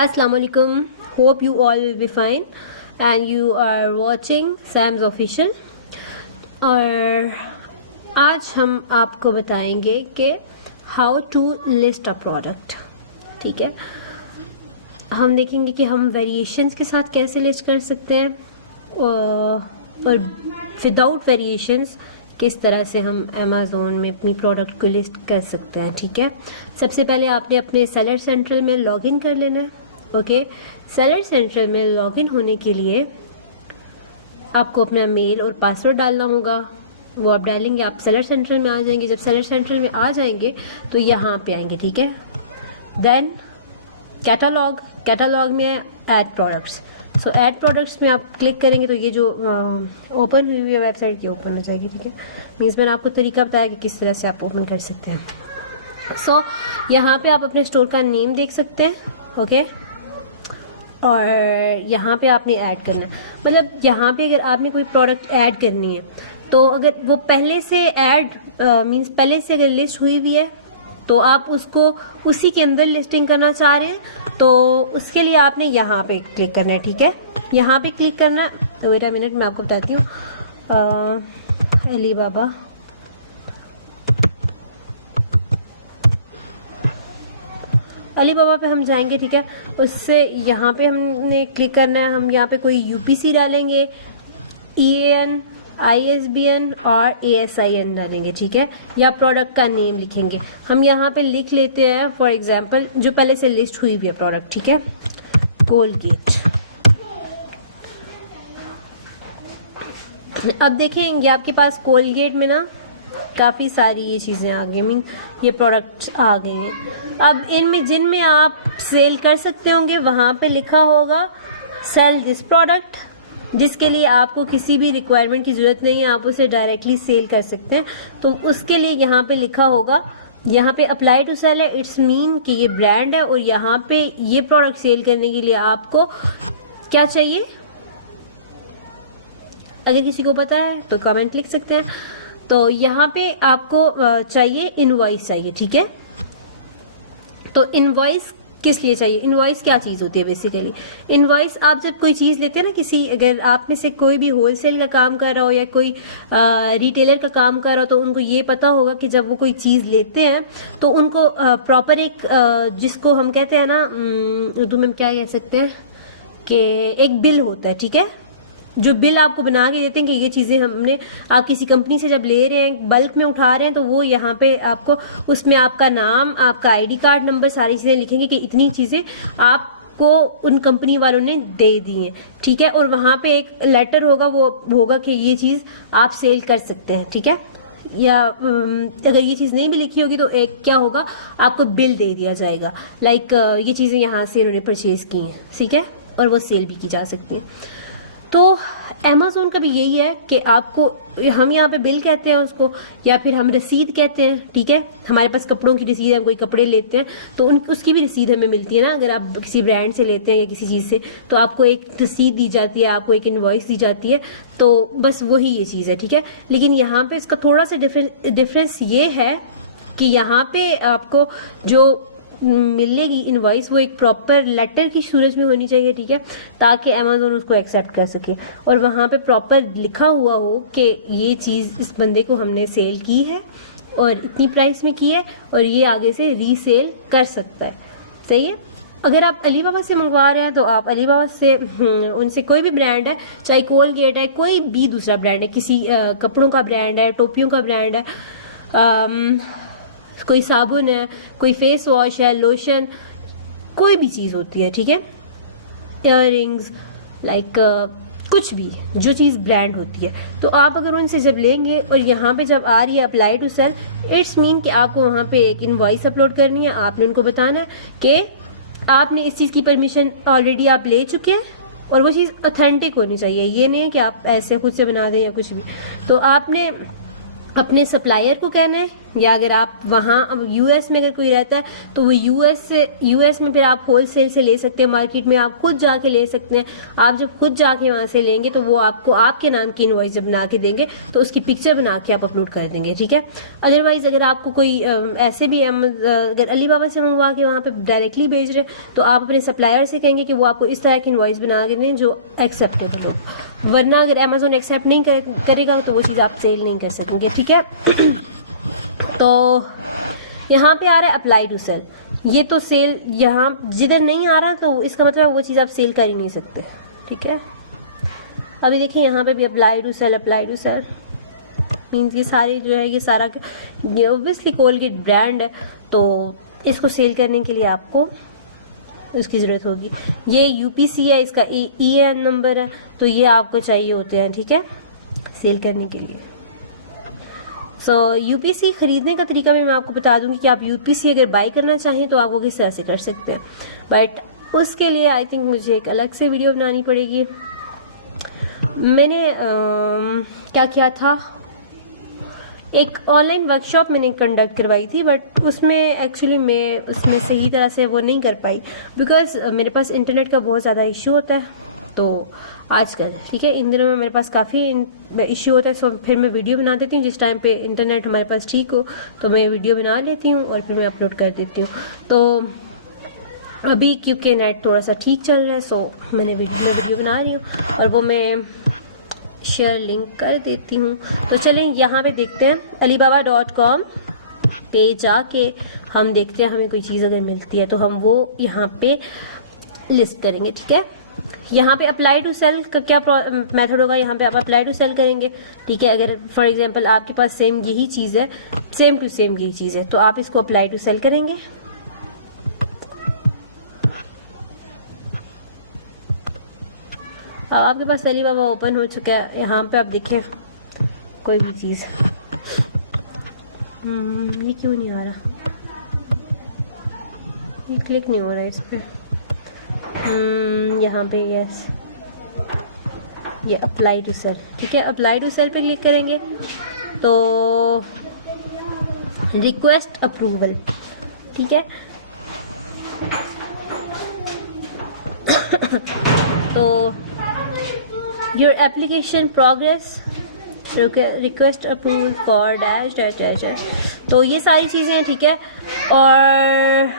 Assalamu alaikum. Hope you all will be fine and you are watching Sam's Official. और आज हम आपको बताएंगे कि how to list a product. ठीक है, हम देखेंगे कि हम वेरिएशंस के साथ कैसे लिस्ट कर सकते हैं और विदाउट वेरिएशंस किस तरह से हम अमेज़ोन में अपनी प्रोडक्ट को लिस्ट कर सकते हैं. ठीक है, सबसे पहले आपने अपने सेलर सेंट्रल में लॉगिन कर लेना है. ओके, सेलर सेंट्रल में लॉगिन होने के लिए आपको अपना मेल और पासवर्ड डालना होगा. वो आप डालेंगे, आप सेलर सेंट्रल में आ जाएंगे. जब सेलर सेंट्रल में आ जाएंगे तो यहाँ पे आएंगे. ठीक है, देन कैटालॉग में ऐड प्रोडक्ट्स. सो ऐड प्रोडक्ट्स में आप क्लिक करेंगे तो ये जो ओपन हुई हुई है वेबसाइट, ये ओपन हो जाएगी. ठीक है, मीन्स मैंने आपको तरीका बताया कि किस तरह से आप ओपन कर सकते हैं. सो यहाँ पे आप अपने स्टोर का नेम देख सकते हैं. ओके, और यहाँ पे आपने ऐड करना है. मतलब यहाँ पे अगर आपने कोई प्रोडक्ट ऐड करनी है तो अगर वो पहले से ऐड मीन्स पहले से अगर लिस्ट हुई हुई है तो आप उसको उसी के अंदर लिस्टिंग करना चाह रहे हैं तो उसके लिए आपने यहाँ पे क्लिक करना है. ठीक है, यहाँ पे क्लिक करना है. तो वेट अ मिनट, मैं आपको बताती हूँ. अलीबाबा पे हम जाएंगे. ठीक है, उससे यहाँ पे हमने क्लिक करना है. हम यहाँ पे कोई यूपीसी डालेंगे, EAN, ISBN और ASIN डालेंगे. ठीक है, या प्रोडक्ट का नेम लिखेंगे. हम यहाँ पे लिख लेते हैं फॉर एग्जांपल जो पहले से लिस्ट हुई हुई है प्रोडक्ट. ठीक है, कोलगेट. अब देखेंगे आपके पास कोलगेट में ना काफ़ी सारी ये चीज़ें आ गई, मीन ये प्रोडक्ट्स आ गई हैं. अब इनमें जिनमें आप सेल कर सकते होंगे वहाँ पे लिखा होगा सेल दिस प्रोडक्ट, जिसके लिए आपको किसी भी रिक्वायरमेंट की ज़रूरत नहीं है, आप उसे डायरेक्टली सेल कर सकते हैं. तो उसके लिए यहाँ पे लिखा होगा, यहाँ पे अप्लाई टू सेल है, इट्स मीन कि ये ब्रांड है और यहाँ पे ये प्रोडक्ट सेल करने के लिए आपको क्या चाहिए. अगर किसी को पता है तो कमेंट लिख सकते हैं. तो यहाँ पे आपको चाहिए इनवॉइस चाहिए. ठीक है, तो इनवॉइस किस लिए चाहिए? इनवॉइस क्या चीज़ होती है बेसिकली? इनवॉइस आप जब कोई चीज़ लेते हैं ना, किसी अगर आप में से कोई भी होलसेल का काम कर रहा हो या कोई रिटेलर का काम कर रहा हो तो उनको ये पता होगा कि जब वो कोई चीज़ लेते हैं तो उनको प्रॉपर एक जिसको हम कहते हैं ना उर्दू में क्या कह सकते हैं कि एक बिल होता है. ठीक है, जो बिल आपको बना के देते हैं कि ये चीज़ें हमने आप किसी कंपनी से जब ले रहे हैं, बल्क में उठा रहे हैं, तो वो यहाँ पे आपको उसमें आपका नाम, आपका ID कार्ड नंबर, सारी चीज़ें लिखेंगे कि इतनी चीज़ें आपको उन कंपनी वालों ने दे दी हैं. ठीक है, और वहाँ पे एक लेटर होगा, वो होगा कि ये चीज़ आप सेल कर सकते हैं. ठीक है, या अगर ये चीज़ नहीं भी लिखी होगी तो एक क्या होगा, आपको बिल दे दिया जाएगा लाइक ये चीज़ें यहाँ से इन्होंने परचेज़ की हैं. ठीक है, और वो सेल भी की जा सकती हैं. तो अमेज़ोन का भी यही है कि आपको, हम यहाँ पे बिल कहते हैं उसको, या फिर हम रसीद कहते हैं. ठीक है, हमारे पास कपड़ों की रसीद है, हम कोई कपड़े लेते हैं तो उसकी भी रसीद हमें मिलती है ना. अगर आप किसी ब्रांड से लेते हैं या किसी चीज़ से तो आपको एक रसीद दी जाती है, आपको एक इनवॉइस दी जाती है. तो बस वही ये चीज़ है. ठीक है, लेकिन यहाँ पे इसका थोड़ा सा डिफरेंस ये है कि यहाँ पे आपको जो मिलेगी इनवॉइस वो एक प्रॉपर लेटर की सूरत में होनी चाहिए. ठीक है, ताकि अमेज़ोन उसको एक्सेप्ट कर सके और वहाँ पे प्रॉपर लिखा हुआ हो कि ये चीज़ इस बंदे को हमने सेल की है और इतनी प्राइस में की है और ये आगे से रीसेल कर सकता है. सही है. अगर आप अलीबाबा से मंगवा रहे हैं तो आप अलीबाबा से उनसे कोई भी ब्रांड है, चाहे कोलगेट है, कोई भी दूसरा ब्रांड है, किसी कपड़ों का ब्रांड है, टोपियों का ब्रांड है, कोई साबुन है, कोई फेस वॉश है, लोशन, कोई भी चीज़ होती है. ठीक है, इयररिंग्स लाइक कुछ भी जो चीज़ ब्रांड होती है, तो आप अगर उनसे जब लेंगे और यहाँ पे जब आ रही है apply to sell, it's mean कि आपको वहाँ पे एक इनवॉइस अपलोड करनी है. आपने उनको बताना है कि आपने इस चीज़ की परमिशन ऑलरेडी आप ले चुके हैं और वो चीज़ ऑथेंटिक होनी चाहिए. ये नहीं है कि आप ऐसे खुद से बना दें या कुछ भी. तो आपने अपने सप्लायर को कहना है या अगर आप वहाँ यूएस में अगर कोई रहता है तो वो यूएस में फिर आप होलसेल से ले सकते हैं, मार्केट में आप खुद जाके ले सकते हैं। आप जब खुद जाके वहाँ से लेंगे तो वो आपको आपके नाम की इनवॉइस जब बना के देंगे तो उसकी पिक्चर बना के आप अपलोड कर देंगे, ठीक है। अदरवाइज अगर आपको कोई ऐसे भी अगर अलीबाबा से मंगवा के वहाँ पे डायरेक्टली भेज रहे हैं तो आप अपने सप्लायर से कहेंगे कि वो आपको इस तरह की इनवॉइस बना के दें जो एक्सेप्टेबल हो, वरना अगर अमेजोन एक्सेप्ट नहीं करेगा तो वो चीज़ आप सेल नहीं कर सकेंगे, ठीक है। तो यहाँ पे आ रहा है अप्लाई टू सेल, ये तो सेल यहाँ जिधर नहीं आ रहा तो इसका मतलब वो चीज़ आप सेल कर ही नहीं सकते, ठीक है। अभी देखिए यहाँ पे भी अप्लाई टू सेल मीन्स ये सारे जो है ये सारा ये ओब्वियसली कोलगेट ब्रांड है तो इसको सेल करने के लिए आपको उसकी ज़रूरत होगी। ये यूपीसी है, इसका EAN नंबर है, तो ये आपको चाहिए होते हैं, ठीक है, सेल करने के लिए। यूपीसी खरीदने का तरीका भी मैं आपको बता दूंगी कि आप यूपीसी अगर बाय करना चाहें तो आप वो किस तरह से कर सकते हैं, बट उसके लिए आई थिंक मुझे एक अलग से वीडियो बनानी पड़ेगी। मैंने क्या किया था, एक ऑनलाइन वर्कशॉप मैंने कंडक्ट करवाई थी, बट उसमें एक्चुअली मैं उसमें सही तरह से वो नहीं कर पाई बिकॉज मेरे पास इंटरनेट का बहुत ज़्यादा इशू होता है तो आजकल, ठीक है, इन दिनों में मेरे पास काफ़ी इश्यू होता है। सो फिर मैं वीडियो बना देती हूँ जिस टाइम पे इंटरनेट हमारे पास ठीक हो तो मैं वीडियो बना लेती हूँ और फिर मैं अपलोड कर देती हूँ। तो अभी क्योंकि नेट थोड़ा सा ठीक चल रहा है सो मैं वीडियो बना रही हूँ और वो मैं शेयर लिंक कर देती हूँ। तो चलें यहाँ पे देखते हैं alibaba.com पे जाके हम देखते हैं हमें कोई चीज़ अगर मिलती है तो हम वो यहाँ पे लिस्ट करेंगे, ठीक है। यहाँ पे अप्लाई टू सेल का क्या मेथड होगा, यहाँ पे आप अप्लाई टू सेल करेंगे, ठीक है। अगर फॉर एग्जांपल आपके पास सेम यही चीज़ है, सेम टू सेम यही चीज़ है, तो आप इसको अप्लाई टू सेल करेंगे। अब आपके पास अलीबाबा ओपन हो चुका है, यहाँ पे आप देखें कोई भी चीज़, ये क्यों नहीं आ रहा, ये क्लिक नहीं हो रहा है इस पर। यहाँ पे यस, ये अप्लाई टू सेल, ठीक है। अप्लाई टू सेल पे क्लिक करेंगे तो रिक्वेस्ट अप्रूवल, ठीक है। तो your application progress, request approval for dash dash dash, तो ये सारी चीज़ें हैं, ठीक है। और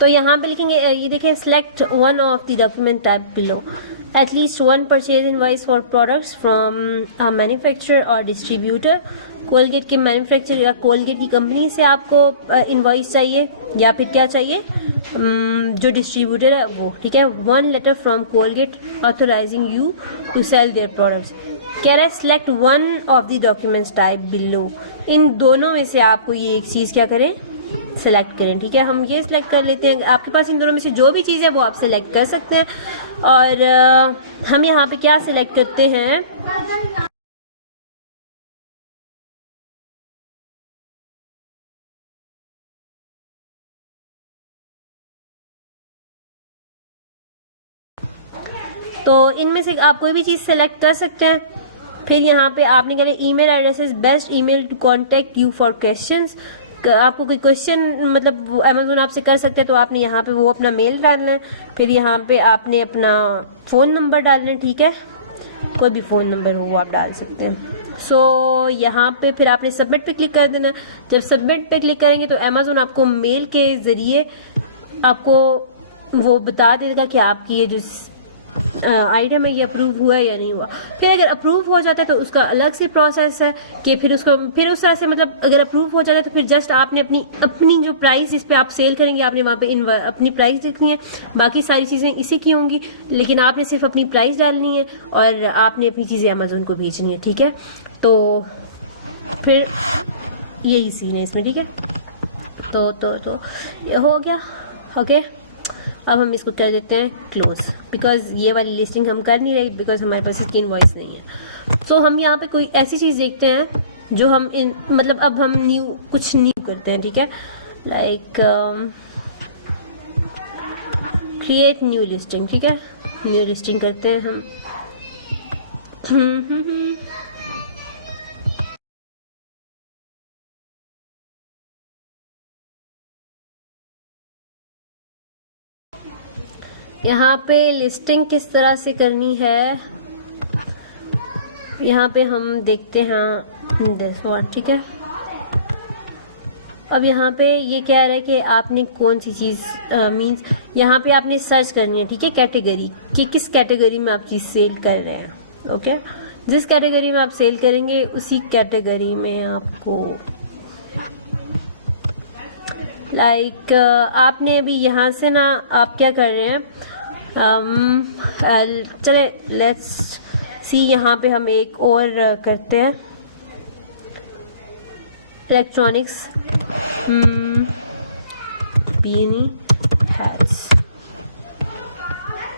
तो यहाँ पे लिखेंगे, ये देखें, select one of the document type below, at least one purchase invoice for products from manufacturer और डिस्ट्रीब्यूटर। कोलगेट के मैन्युफैक्चरर या कोलगेट की कंपनी से आपको इनवॉइस चाहिए या फिर क्या चाहिए, जो डिस्ट्रीब्यूटर है वो, ठीक है। One letter from Colgate authorising you to sell their products. कह रहा है select one of the documents type below, इन दोनों में से आपको ये एक चीज़ क्या करें, सेलेक्ट करें, ठीक है। हम ये सिलेक्ट कर लेते हैं, आपके पास इन दोनों में से जो भी चीज़ है वो आप सेलेक्ट कर सकते हैं। और हम यहाँ पे क्या सिलेक्ट करते हैं, तो इनमें से आप कोई भी चीज़ सेलेक्ट कर सकते हैं। फिर यहाँ पे आपने कह लिया email addresses, best email to contact you for questions. आपको कोई क्वेश्चन मतलब अमेजोन आपसे कर सकते हैं तो आपने यहाँ पे वो अपना मेल डालना है, फिर यहाँ पे आपने अपना फ़ोन नंबर डालना है, ठीक है, कोई भी फ़ोन नंबर हो वो आप डाल सकते हैं। यहाँ पे फिर आपने सबमिट पे क्लिक कर देना। जब सबमिट पे क्लिक करेंगे तो अमेजोन आपको मेल के ज़रिए आपको वो बता देगा कि आपकी ये जो आइटम है ये अप्रूव हुआ है या नहीं हुआ। फिर अगर अप्रूव हो जाता है तो उसका अलग से प्रोसेस है कि फिर उसको फिर उस तरह से मतलब अगर अप्रूव हो जाता है तो फिर जस्ट आपने अपनी जो प्राइस इस पे आप सेल करेंगे आपने वहाँ पे अपनी प्राइस लिखनी है, बाकी सारी चीज़ें इसी की होंगी, लेकिन आपने सिर्फ अपनी प्राइस डालनी है और आपने अपनी चीज़ें अमेजोन को भेजनी है, ठीक है। तो फिर यही सीन है इसमें, ठीक है। तो ये हो गया, ओके। अब हम इसको कर देते हैं क्लोज, बिकॉज ये वाली लिस्टिंग हम कर नहीं रहे, बिकॉज हमारे पास इसकी इनवॉइस नहीं है। तो हम यहाँ पे कोई ऐसी चीज़ देखते हैं जो हम मतलब अब हम कुछ न्यू करते हैं, ठीक है। लाइक क्रिएट न्यू लिस्टिंग, ठीक है। न्यू लिस्टिंग करते हैं हम। यहाँ पे लिस्टिंग किस तरह से करनी है, यहाँ पे हम देखते हैं दिस वन, ठीक है। अब यहाँ पे ये कह रहा है कि आपने कौन सी चीज़ मींस यहाँ पे आपने सर्च करनी है, ठीक है, कैटेगरी कि किस कैटेगरी में आप चीज़ सेल कर रहे हैं, ओके। जिस कैटेगरी में आप सेल करेंगे उसी कैटेगरी में आपको लाइक आपने अभी यहाँ से ना आप क्या कर रहे हैं, चले लेट्स सी, यहाँ पे हम एक और करते हैं इलेक्ट्रॉनिक्स बीनी हैट्स।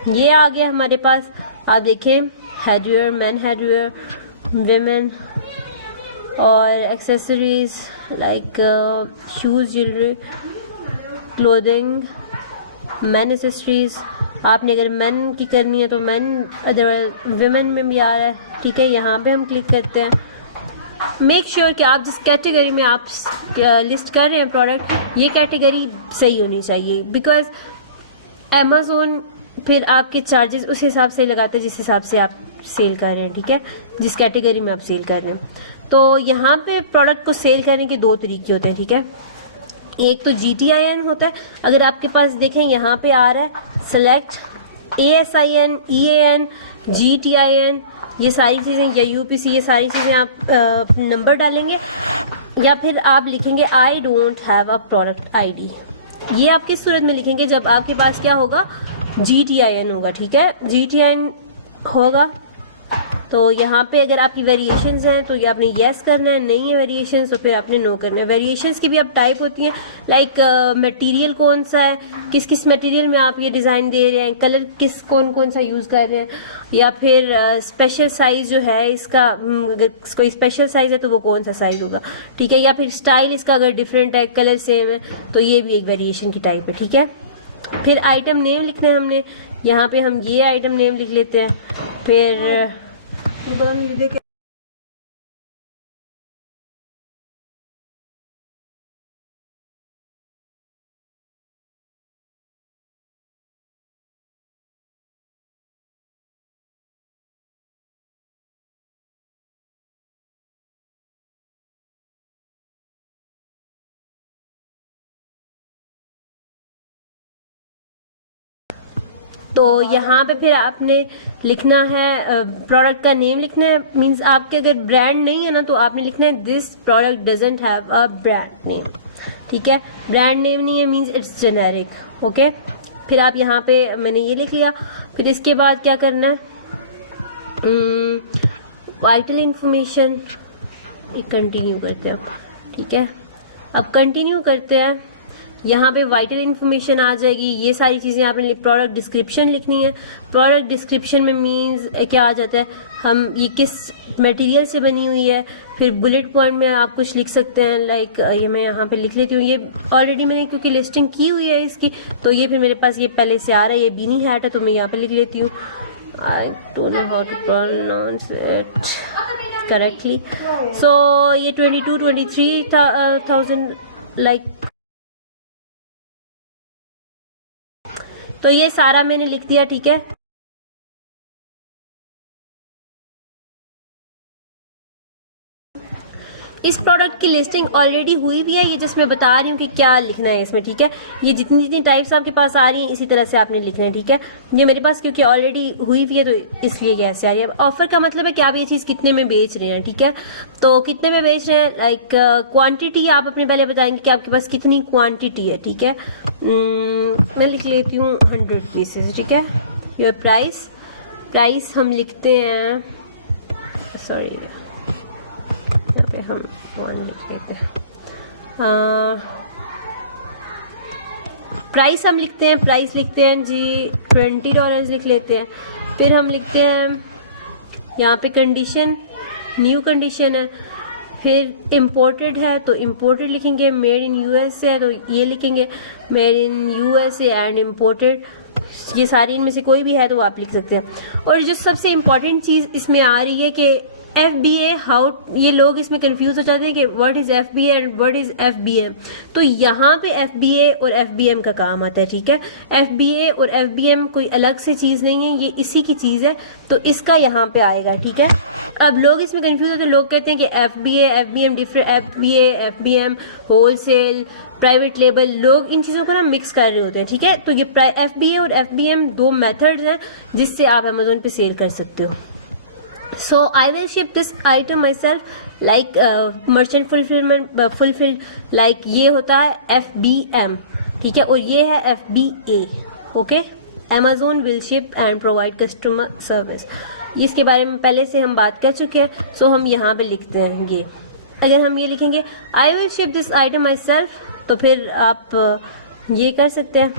ये आ गया हमारे पास, आप देखें हेडवेयर, मैन हेडवेयर, वेमेन और accessories like shoes, jewellery, clothing, man accessories. आपने अगर मैन की करनी है तो मैन, अदरवाइज वेमेन में भी आ रहा है, ठीक है। यहाँ पे हम क्लिक करते हैं। मेक श्योर कि आप जिस कैटेगरी में आप लिस्ट कर रहे हैं प्रोडक्ट, ये कैटेगरी सही होनी चाहिए, बिकॉज अमेज़ोन फिर आपके चार्जेस उस हिसाब से लगाते हैं जिस हिसाब से आप सेल कर रहे हैं, ठीक है, जिस कैटेगरी में आप सेल कर रहे हैं। तो यहाँ पे प्रोडक्ट को सेल करने के दो तरीके होते हैं, ठीक है। एक तो GTIN होता है, अगर आपके पास देखें यहाँ पे आ रहा है सेलेक्ट ASIN, EAN, GTIN, ये सारी चीज़ें, या UPC, ये सारी चीज़ें आप नंबर डालेंगे, या फिर आप लिखेंगे I don't have a product ID। ये आप किस सूरत में लिखेंगे, जब आपके पास क्या होगा, GTIN होगा, ठीक है। GTIN होगा तो यहाँ पे अगर आपकी वेरिएशंस हैं तो ये आपने येस करना है, नहीं है वेरिएशंस तो फिर आपने नो करना है। वेरिएशंस की भी अब टाइप होती हैं, लाइक मटेरियल कौन सा है, किस किस मटेरियल में आप ये डिज़ाइन दे रहे हैं, कलर किस कौन कौन सा यूज़ कर रहे हैं, या फिर स्पेशल साइज़ जो है इसका, अगर कोई स्पेशल साइज़ है तो वो कौन सा साइज़ होगा, ठीक है। या फिर स्टाइल इसका अगर डिफरेंट है, कलर सेम है, तो ये भी एक वेरिएशन की टाइप है, ठीक है। फिर आइटम नेम लिखना है हमने, यहाँ पे हम ये आइटम नेम लिख लेते हैं। फिर तो यहाँ पे फिर आपने लिखना है प्रोडक्ट का नेम लिखना है, मींस आपके अगर ब्रांड नहीं है ना तो आपने लिखना है this product doesn't have a brand name, ठीक है। ब्रांड नेम नहीं है मींस इट्स जेनेरिक, ओके। फिर आप यहाँ पे मैंने ये लिख लिया। फिर इसके बाद क्या करना है, वाइटल इंफॉर्मेशन, एक कंटिन्यू करते हैं, ठीक है। अब कंटिन्यू करते हैं, यहाँ पे वाइटल इन्फॉर्मेशन आ जाएगी, ये सारी चीज़ें आपने प्रोडक्ट डिस्क्रिप्शन लिखनी है। प्रोडक्ट डिस्क्रिप्शन में मींस क्या आ जाता है, हम ये किस मटेरियल से बनी हुई है। फिर बुलेट पॉइंट में आप कुछ लिख सकते हैं, लाइक ये मैं यहाँ पे लिख लेती हूँ, ये ऑलरेडी मैंने क्योंकि लिस्टिंग की हुई है इसकी, तो ये फिर मेरे पास ये पहले से आ रहा है, ये बीनी हैट है तो मैं यहाँ पे लिख लेती हूँ। I don't know how to pronounce it correctly. So ये 22-23,000 लाइक, तो ये सारा मैंने लिख दिया, ठीक है। इस प्रोडक्ट की लिस्टिंग ऑलरेडी हुई भी है, ये जस्ट मैं बता रही हूँ कि क्या लिखना है इसमें, ठीक है। ये जितनी जितनी टाइप्स आपके पास आ रही हैं इसी तरह से आपने लिखना है, ठीक है। ये मेरे पास क्योंकि ऑलरेडी हुई भी है तो इसलिए ये ऐसे आ रही है। ऑफर का मतलब है कि आप ये चीज़ कितने में बेच रहे हैं, ठीक है। तो कितने में बेच रहे हैं, लाइक क्वान्टिटी आप अपने पहले बताएंगे कि आपके पास कितनी क्वान्टिटी है, ठीक है। मैं लिख लेती हूँ 100 पीसेस, ठीक है। योर प्राइस हम लिखते हैं, सॉरी यहाँ पे हम 1 लिख लेते हैं। प्राइस हम लिखते हैं, प्राइस लिखते हैं जी $20 लिख लेते हैं। फिर हम लिखते हैं यहाँ पे कंडीशन, न्यू कंडीशन है। फिर इम्पोर्टेड है तो इम्पोर्टेड लिखेंगे, मेड इन यूएस है तो ये लिखेंगे made in USA and imported. ये सारी इनमें से कोई भी है तो आप लिख सकते हैं। और जो सबसे इम्पॉर्टेंट चीज़ इसमें आ रही है कि FBA, हाउ, ये लोग इसमें कंफ्यूज हो जाते हैं कि what is FBA and what is FBM। तो यहाँ पे FBA और FBM का काम आता है, ठीक है। FBA और FBM कोई अलग से चीज़ नहीं है, ये इसी की चीज़ है, तो इसका यहाँ पे आएगा, ठीक है। अब लोग इसमें कंफ्यूज होते हैं, लोग कहते हैं कि FBA FBM different, FBA FBM wholesale, private label, लोग इन चीज़ों को ना मिक्स कर रहे होते हैं, ठीक है। तो ये FBA और FBM 2 मेथड्स हैं जिससे आप अमेजोन पे सेल कर सकते हो। So I will ship this item myself, like merchant fulfilled, like ये होता है FBM, ठीक है, और ये है FBA, okay. Amazon will ship and provide customer service, इसके बारे में पहले से हम बात कर चुके हैं। सो हम यहाँ पे लिखते हैं ये, अगर हम ये लिखेंगे I will ship this item myself, तो फिर आप ये कर सकते हैं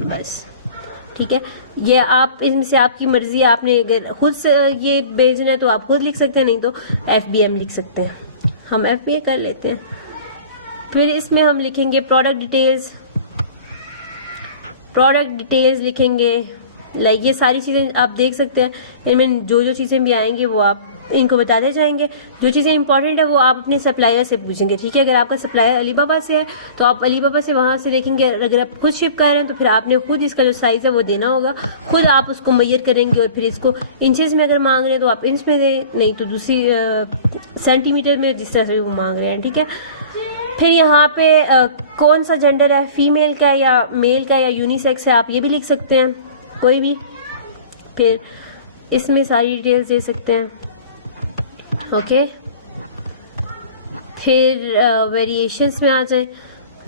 बस, ठीक है। ये आप इसमें से आपकी मर्जी है, आपने अगर खुद से ये भेजना है तो आप खुद लिख सकते हैं, नहीं तो FBM लिख सकते हैं। हम FBA कर लेते हैं। फिर इसमें हम लिखेंगे प्रोडक्ट डिटेल्स, लिखेंगे, लाइक ये सारी चीज़ें आप देख सकते हैं, इनमें जो जो चीज़ें भी आएंगी वो आप इनको बताते जाएंगे। जो चीज़ें इंपॉर्टेंट है वो आप अपने सप्लायर से पूछेंगे, ठीक है। अगर आपका सप्लायर अलीबाबा से है तो आप अलीबाबा से वहाँ से देखेंगे। अगर आप खुद शिप कर रहे हैं तो फिर आपने खुद इसका जो साइज़ है वो देना होगा, खुद आप उसको मैयर करेंगे। और फिर इसको इंचेस में अगर मांग रहे हैं तो आप इंच में दें, नहीं तो दूसरी सेंटीमीटर में, जिस तरह से वो मांग रहे हैं, ठीक है। फिर यहाँ पे कौन सा जेंडर है, फीमेल का या मेल का या यूनिसेक्स है, आप ये भी लिख सकते हैं, कोई भी। फिर इसमें सारी डिटेल्स दे सकते हैं, ओके। फिर वेरिएशंस में आ जाए।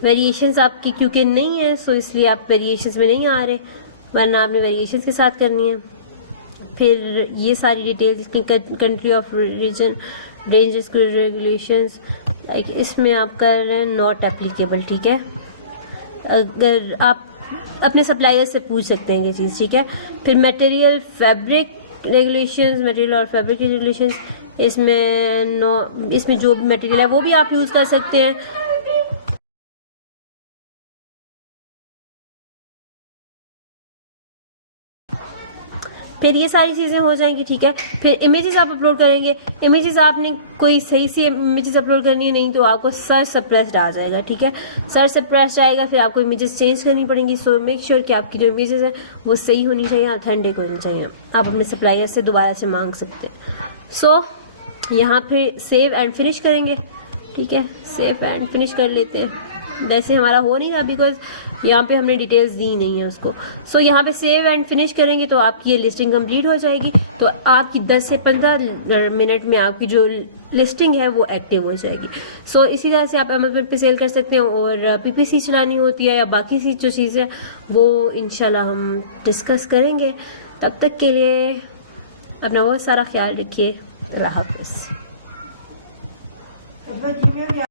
वेरिएशंस आपकी क्योंकि नहीं है सो इसलिए आप वेरिएशंस में नहीं आ रहे, वरना आपने वेरिएशंस के साथ करनी है। फिर ये सारी डिटेल्स इसकी country of region, ranges, regulations, like इसमें आप कर रहे हैं नॉट एप्लीकेबल, ठीक है। अगर आप अपने सप्लायर से पूछ सकते हैं ये चीज़, ठीक है। फिर मटेरियल, फैब्रिक रेगुलेशंस, मटेरियल और फैब्रिक रेगुलेशंस, इसमें जो भी मटेरियल है वो भी आप यूज़ कर सकते हैं। फिर ये सारी चीज़ें हो जाएंगी, ठीक है। फिर इमेजेस आप अपलोड करेंगे। इमेजेस आपने कोई सही सी इमेजेस अपलोड करनी है, नहीं तो आपको सर्च सप्रेस्ड आ जाएगा, ठीक है। सर्च सप्रेस्ड आएगा, फिर आपको इमेजेस चेंज करनी पड़ेंगी। सो मेक श्योर कि आपकी जो इमेजेस हैं वो सही होनी चाहिए, ऑथेंटिक होनी चाहिए। आप अपने सप्लायर से दोबारा से मांग सकते हैं। सो यहाँ पे सेव एंड फिनिश करेंगे, ठीक है। सेव एंड फिनिश कर लेते हैं। वैसे हमारा हो नहीं रहा बिकॉज यहाँ पे हमने डिटेल्स दी नहीं है उसको। सो यहाँ पे सेव एंड फिनिश करेंगे तो आपकी ये लिस्टिंग कंप्लीट हो जाएगी। तो आपकी 10 से 15 मिनट में आपकी जो लिस्टिंग है वो एक्टिव हो जाएगी। सो इसी तरह से आप अमेज़न पे सेल कर सकते हैं। और PPC चलानी होती है या बाकी सी जो चीज़ें वो इंशाल्लाह हम डिस्कस करेंगे। तब तक के लिए अपना बहुत सारा ख्याल रखिए। अल्लाह हाफ़िज़।